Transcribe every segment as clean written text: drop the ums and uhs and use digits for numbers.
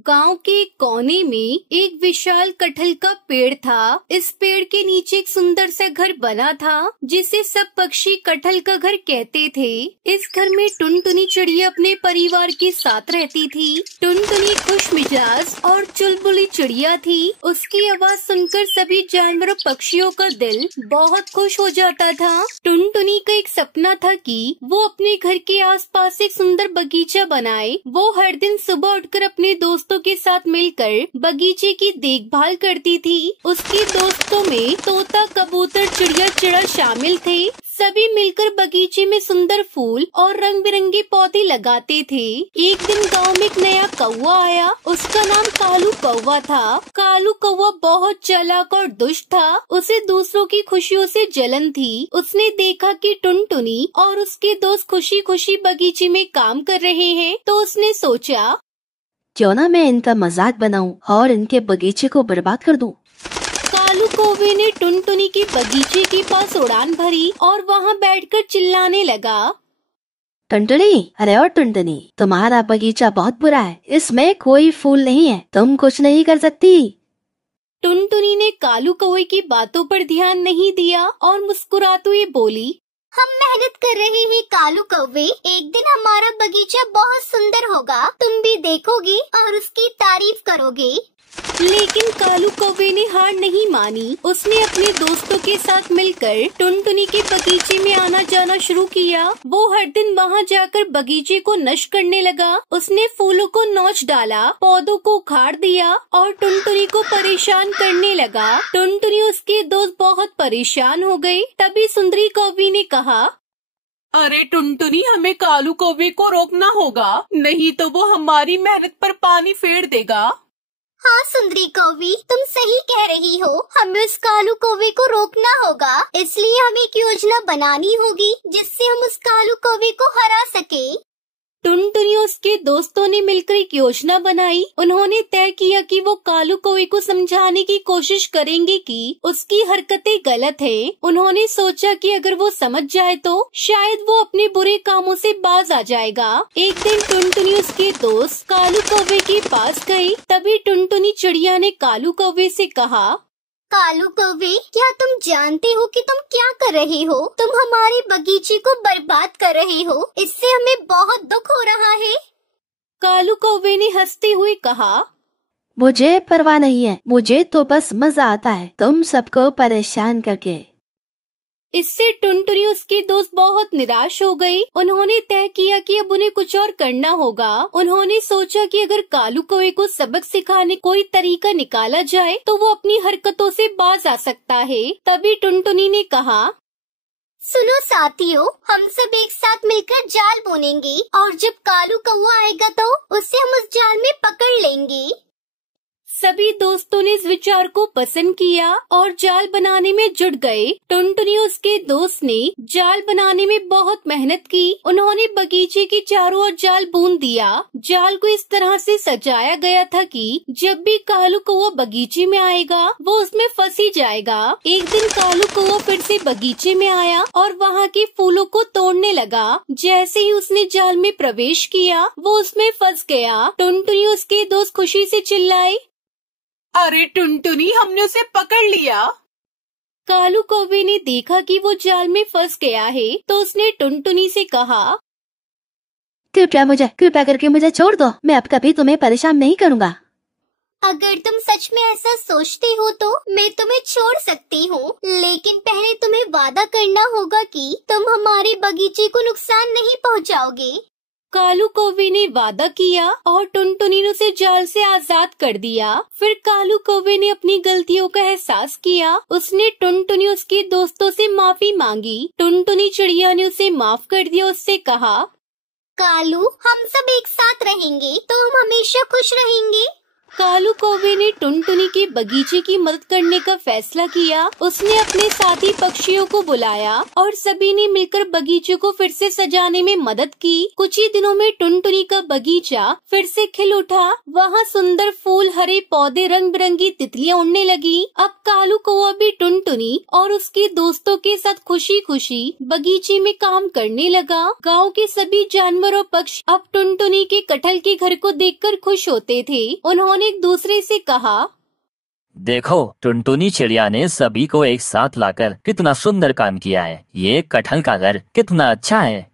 गांव के कोने में एक विशाल कटहल का पेड़ था। इस पेड़ के नीचे एक सुंदर सा घर बना था जिसे सब पक्षी कटहल का घर कहते थे। इस घर में टुनटुनी चिड़िया अपने परिवार के साथ रहती थी। टुनटुनी खुश मिजाज और चुलबुली चिड़िया थी। उसकी आवाज सुनकर सभी जानवरों पक्षियों का दिल बहुत खुश हो जाता था। टुनटुनी का एक सपना था कि वो अपने घर के आसपास एक सुंदर बगीचा बनाए। वो हर दिन सुबह उठकर अपने दोस्तों के साथ मिलकर बगीचे की देखभाल करती थी। उसके दोस्तों में तोता, कबूतर, चिड़िया, चिड़ा शामिल थे। सभी मिलकर बगीचे में सुंदर फूल और रंग बिरंगे पौधे लगाते थे। एक दिन गांव में एक नया कौवा आया। उसका नाम कालू कौवा था। कालू कौवा बहुत चालाक और दुष्ट था। उसे दूसरों की खुशियों से जलन थी। उसने देखा कि टुनटुनी और उसके दोस्त खुशी खुशी बगीचे में काम कर रहे हैं, तो उसने सोचा, क्यों ना मैं इनका मजाक बनाऊं और इनके बगीचे को बर्बाद कर दूं। कालू कौवे ने टुनटुनी के बगीचे के पास उड़ान भरी और वहाँ बैठकर चिल्लाने लगा, टुनटुनी, अरे और टुनटुनी, तुम्हारा बगीचा बहुत बुरा है। इसमें कोई फूल नहीं है, तुम कुछ नहीं कर सकती। टुनटुनी ने कालू कौवे की बातों पर ध्यान नहीं दिया और मुस्कुराते हुए बोली, हम मेहनत कर रहे हैं कालू कौवे, एक दिन हमारा बगीचा बहुत सुंदर होगा, तुम भी देखोगे और उसकी तारीफ करोगे। लेकिन कालू कौवे ने हार नहीं मानी। उसने अपने दोस्तों के साथ मिलकर टुनटुनी के बगीचे में आना जाना शुरू किया। वो हर दिन वहाँ जाकर बगीचे को नष्ट करने लगा। उसने फूलों को नोच डाला, पौधों को उखाड़ दिया और टुनटुनी को परेशान करने लगा। टुनटुनी उसके दोस्त बहुत परेशान हो गए। तभी सुंदरी कौवी ने कहा, अरे टुनटुनी, हमें कालू कौवे को रोकना होगा, नहीं तो वो हमारी मेहनत पर पानी फेर देगा। हाँ सुंदरी कौवी, तुम सही कह रही हो, हमें उस कालू कौवे को रोकना होगा। इसलिए हमें एक योजना बनानी होगी जिससे हम उस कालू कौवे को हरा सके। टुनटुनी और उसके दोस्तों ने मिलकर एक योजना बनाई। उन्होंने तय किया कि वो कालू कौवे को समझाने की कोशिश करेंगे कि उसकी हरकतें गलत है। उन्होंने सोचा कि अगर वो समझ जाए तो शायद वो अपने बुरे कामों से बाज आ जाएगा। एक दिन टुनटुनी उसके दोस्त कालू कौवे के पास गई। तभी टुनटुनी चिड़िया ने कालू कौवे से कहा, कालू कौवे, क्या तुम जानते हो कि तुम क्या कर रहे हो? तुम हमारे बगीचे को बर्बाद कर रहे हो। इससे हमें बहुत दुख हो रहा है। कालू कौवे ने हंसते हुए कहा, मुझे परवाह नहीं है, मुझे तो बस मजा आता है तुम सबको परेशान करके। इससे टुनटुनी उसके दोस्त बहुत निराश हो गई। उन्होंने तय किया कि अब उन्हें कुछ और करना होगा। उन्होंने सोचा कि अगर कालू कौवे को सबक सिखाने कोई तरीका निकाला जाए तो वो अपनी हरकतों से बाज आ सकता है। तभी टुनटुनी ने कहा, सुनो साथियों, हम सब एक साथ मिलकर जाल बुनेंगे और जब कालू कौवा आएगा तो उसे हम उस जाल में पकड़ लेंगे। सभी दोस्तों ने इस विचार को पसंद किया और जाल बनाने में जुट गए। टुनटुनी और उसके दोस्त ने जाल बनाने में बहुत मेहनत की। उन्होंने बगीचे के चारों ओर जाल बुन दिया। जाल को इस तरह से सजाया गया था कि जब भी कालू कौवा बगीचे में आएगा वो उसमें फंस ही जाएगा। एक दिन कालू कौवा फिर से बगीचे में आया और वहाँ के फूलों को तोड़ने लगा। जैसे ही उसने जाल में प्रवेश किया वो उसमें फंस गया। टुनटुनी और उसके दोस्त खुशी से चिल्लाए, अरे टुनटुनी, हमने उसे पकड़ लिया। कालू कौवे ने देखा कि वो जाल में फंस गया है, तो उसने टुनटुनी से कहा, कृपया करके मुझे छोड़ दो, मैं अब कभी तुम्हें परेशान नहीं करूँगा। अगर तुम सच में ऐसा सोचते हो तो मैं तुम्हें छोड़ सकती हूँ, लेकिन पहले तुम्हें वादा करना होगा कि तुम हमारे बगीचे को नुकसान नहीं पहुँचाओगे। कालू कौवे ने वादा किया और टुनटुनी ने उसे जाल से आजाद कर दिया। फिर कालू कौवे ने अपनी गलतियों का एहसास किया। उसने टुनटुनी उसके दोस्तों से माफी मांगी। टुनटुनी चिड़िया ने उसे माफ कर दिया। उससे कहा, कालू, हम सब एक साथ रहेंगे तो हम हमेशा खुश रहेंगे। कालू कौवे ने टुनटुनी के बगीचे की मदद करने का फैसला किया। उसने अपने साथी पक्षियों को बुलाया और सभी ने मिलकर बगीचे को फिर से सजाने में मदद की। कुछ ही दिनों में टुनटुनी का बगीचा फिर से खिल उठा। वहाँ सुंदर फूल, हरे पौधे, रंग बिरंगी तितलियाँ उड़ने लगी। अब कालू कौवा भी टुनटुनी और उसके दोस्तों के साथ खुशी खुशी बगीचे में काम करने लगा। गाँव के सभी जानवर और पक्षी अब टुनटुनी के कटहल के घर को देखकर खुश होते थे। उन्होंने एक दूसरे से कहा, देखो, टुनटुनी चिड़िया ने सभी को एक साथ लाकर कितना सुंदर काम किया है। ये कटहल का घर कितना अच्छा है।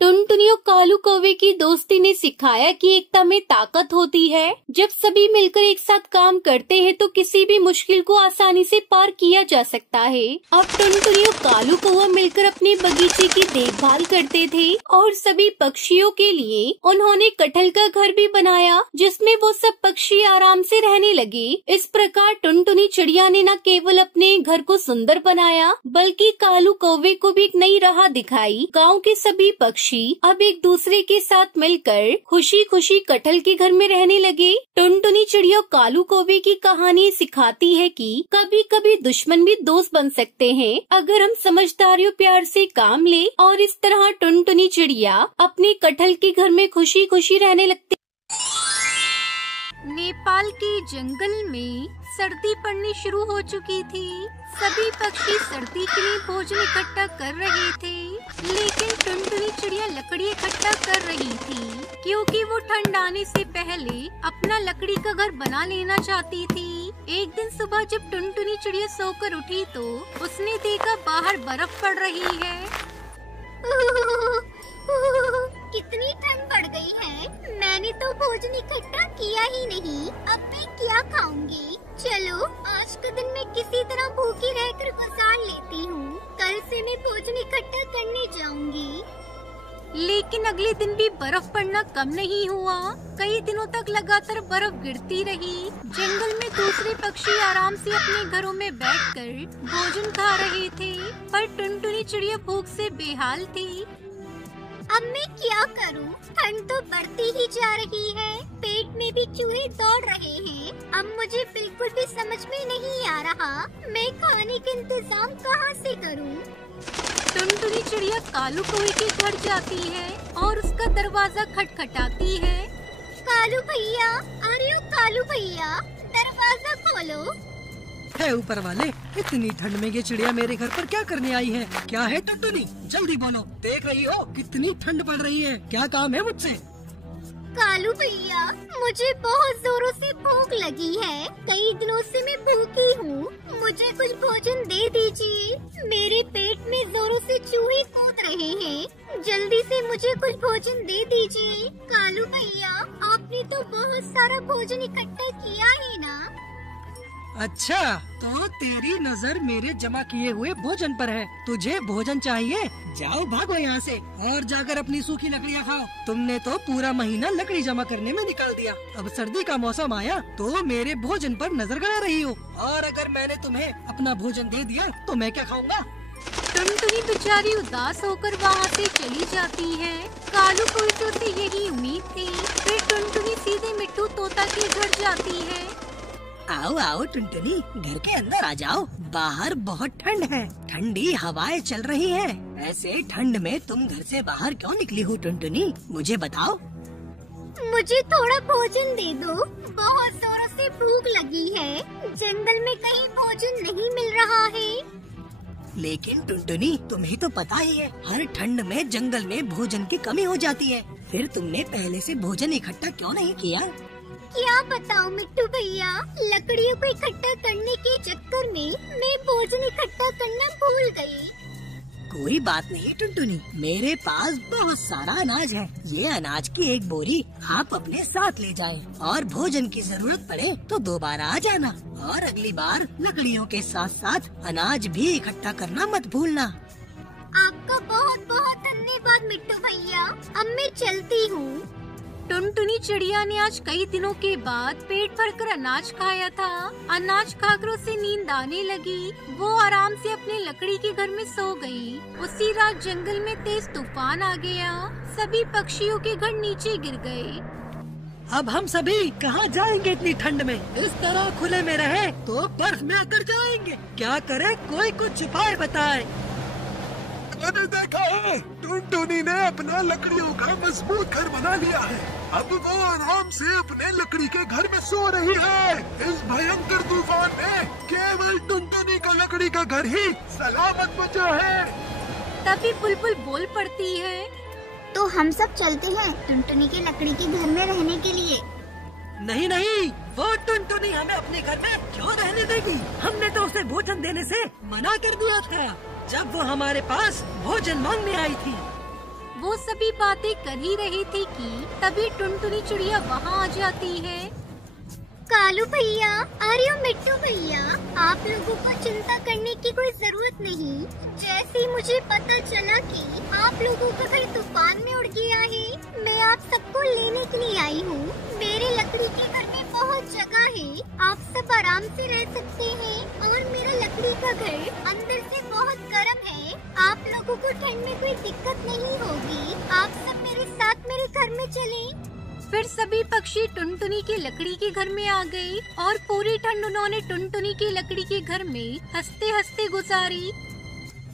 टुनटुनी और कालू कौवे की दोस्ती ने सिखाया कि एकता में ताकत होती है। जब सभी मिलकर एक साथ काम करते हैं तो किसी भी मुश्किल को आसानी से पार किया जा सकता है। अब टुनटुनी और कालू कौवा मिलकर अपने बगीचे की देखभाल करते थे और सभी पक्षियों के लिए उन्होंने कटहल का घर भी बनाया, जिसमें वो सब पक्षी आराम से रहने लगे। इस प्रकार टुनटुनी चिड़िया ने न केवल अपने घर को सुंदर बनाया, बल्कि कालू कौवे को भी एक नई राह दिखाई। गाँव के सभी पक्षी अब एक दूसरे के साथ मिलकर खुशी खुशी कटहल के घर में रहने लगे। टुनटुनी चिड़िया और कालू कौवे की कहानी सिखाती है कि कभी कभी दुश्मन भी दोस्त बन सकते हैं, अगर हम समझदारी और प्यार से काम ले। और इस तरह टुनटुनी चिड़िया अपने कटहल के घर में खुशी खुशी रहने लगती। नेपाल के जंगल में सर्दी पड़नी शुरू हो चुकी थी। सभी पक्षी सर्दी के लिए भोजन इकट्ठा कर रहे थे, लेकिन टुनटुनी चिड़िया लकड़ी इकट्ठा कर रही थी, क्योंकि वो ठंड आने से पहले अपना लकड़ी का घर बना लेना चाहती थी। एक दिन सुबह जब टुनटुनी चिड़िया सोकर उठी तो उसने देखा बाहर बर्फ पड़ रही है। कितनी ठंड बढ़ गई है। मैंने तो भोजन इकट्ठा किया ही नहीं, अब मैं क्या खाऊंगी। चलो आज का दिन मैं किसी तरह भूखी रहकर गुजार लेती हूँ। कल से मैं भोजन इकट्ठा करने जाऊंगी। लेकिन अगले दिन भी बर्फ पड़ना कम नहीं हुआ। कई दिनों तक लगातार बर्फ गिरती रही। जंगल में दूसरे पक्षी आराम से अपने घरों में बैठकर भोजन खा रहे थे, पर टुनटुनी चिड़िया भूख से बेहाल थी। अब मैं क्या करूं? ठंड तो बढ़ती ही जा रही है, पेट में भी चूहे दौड़ रहे हैं। अब मुझे बिल्कुल भी समझ में नहीं आ रहा मैं खाने का इंतजाम कहां से करूं। टुनटुनी चिड़िया कालू कौवे के घर जाती है और उसका दरवाजा खटखटाती है। कालू भैया, अरे ओ कालू भैया, दरवाजा खोलो। है ऊपर वाले, इतनी ठंड में ये चिड़िया मेरे घर पर क्या करने आई है? क्या है टुनटुनी, जल्दी बोलो। देख रही हो कितनी ठंड पड़ रही है, क्या काम है मुझसे? कालू भैया, मुझे बहुत जोरों से भूख लगी है। कई दिनों से मैं भूखी हूँ, मुझे कुछ भोजन दे दीजिए। मेरे पेट में जोरों से चूहे कूद रहे हैं, जल्दी से मुझे कुछ भोजन दे दीजिए। कालू भैया, आपने तो बहुत सारा भोजन इकट्ठा किया है ना? अच्छा, तो तेरी नजर मेरे जमा किए हुए भोजन पर है। तुझे भोजन चाहिए? जाओ भागो यहाँ से और जाकर अपनी सूखी लकड़ियाँ खाओ। तुमने तो पूरा महीना लकड़ी जमा करने में निकाल दिया। अब सर्दी का मौसम आया तो मेरे भोजन पर नजर गड़ा रही हो, और अगर मैंने तुम्हें अपना भोजन दे दिया तो मैं क्या खाऊंगा? टुनटुनी बेचारी उदास होकर वहाँ से चली जाती है। कालू कौवे से यही उम्मीद थी। फिर टुनटुनी सीधे मिट्टू तोता के घर जाती है। आओ आओ टुनटुनी, घर के अंदर आ जाओ। बाहर बहुत ठंड है, ठंडी हवाएं चल रही हैं। ऐसे ठंड में तुम घर से बाहर क्यों निकली हो टुनटुनी, मुझे बताओ। मुझे थोड़ा भोजन दे दो, बहुत जोरों से भूख लगी है। जंगल में कहीं भोजन नहीं मिल रहा है। लेकिन टुनटुनी, तुम्हें तो पता ही है, हर ठंड में जंगल में भोजन की कमी हो जाती है। फिर तुमने पहले से भोजन इकट्ठा क्यों नहीं किया? क्या बताऊं मिट्टू भैया, लकड़ियों को इकट्ठा करने के चक्कर में मैं भोजन इकट्ठा करना भूल गई। कोई बात नहीं टुनटुनी, मेरे पास बहुत सारा अनाज है। ये अनाज की एक बोरी आप अपने साथ ले जाएं, और भोजन की जरूरत पड़े तो दोबारा आ जाना। और अगली बार लकड़ियों के साथ साथ अनाज भी इकट्ठा करना मत भूलना। आपका बहुत बहुत धन्यवाद मिट्टू भैया, अब मैं चलती हूँ। टुनटुनी चिड़िया ने आज कई दिनों के बाद पेट भरकर अनाज खाया था। अनाज खाकर उसे नींद आने लगी। वो आराम से अपने लकड़ी के घर में सो गई। उसी रात जंगल में तेज तूफान आ गया। सभी पक्षियों के घर नीचे गिर गए। अब हम सभी कहाँ जाएंगे इतनी ठंड में? इस तरह खुले में रहे तो बर्फ में अकड़ जाएंगे। क्या करे, कोई कुछ उपाय बताए। मैंने देखा है, टुनटुनी ने अपना लकड़ियों का मजबूत घर बना लिया है। अब वो आराम से अपने लकड़ी के घर में सो रही है। इस भयंकर तूफान में केवल टुनटुनी का लकड़ी का घर ही सलामत बचा है। तभी बुलबुल बोल पड़ती है, तो हम सब चलते हैं टुनटुनी के लकड़ी के घर में रहने के लिए। नहीं नहीं, वो टुनटुनी हमें अपने घर में क्यों रहने देगी? हमने तो उसे भोजन देने से मना कर दिया था जब वो हमारे पास भोजन मांगने आई थी। वो सभी बातें कर ही रही थी कि तभी टुनटुनी चिड़िया वहाँ आ जाती है। कालू भैया, आर्यो मिट्टू भैया, आप लोगों को चिंता करने की कोई जरूरत नहीं। जैसे ही मुझे पता चला कि आप लोगों का घर तूफान में उड़ गया है, मैं आप सबको लेने के लिए आई हूँ। मेरे लकड़ी के घर में बहुत जगह है, आप सब आराम से रह सकते हैं। और मेरा लकड़ी का घर अंदर से बहुत गर्म है, आप लोगों को ठंड में कोई दिक्कत नहीं होगी। आप सब मेरे साथ मेरे घर में चलें। फिर सभी पक्षी टुनटुनी के लकड़ी के घर में आ गए और पूरी ठंड उन्होंने टुनटुनी की लकड़ी के घर में हंसते हंसते गुजारी।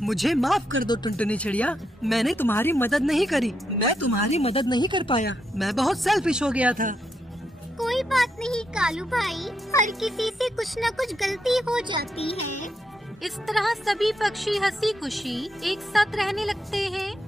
मुझे माफ कर दो टुनटुनी चिड़िया, मैंने तुम्हारी मदद नहीं करी। मैं तुम्हारी मदद नहीं कर पाया, मैं बहुत सेल्फिश हो गया था। कोई बात नहीं कालू भाई, हर किसी से कुछ न कुछ गलती हो जाती है। इस तरह सभी पक्षी हंसी खुशी एक साथ रहने लगते हैं।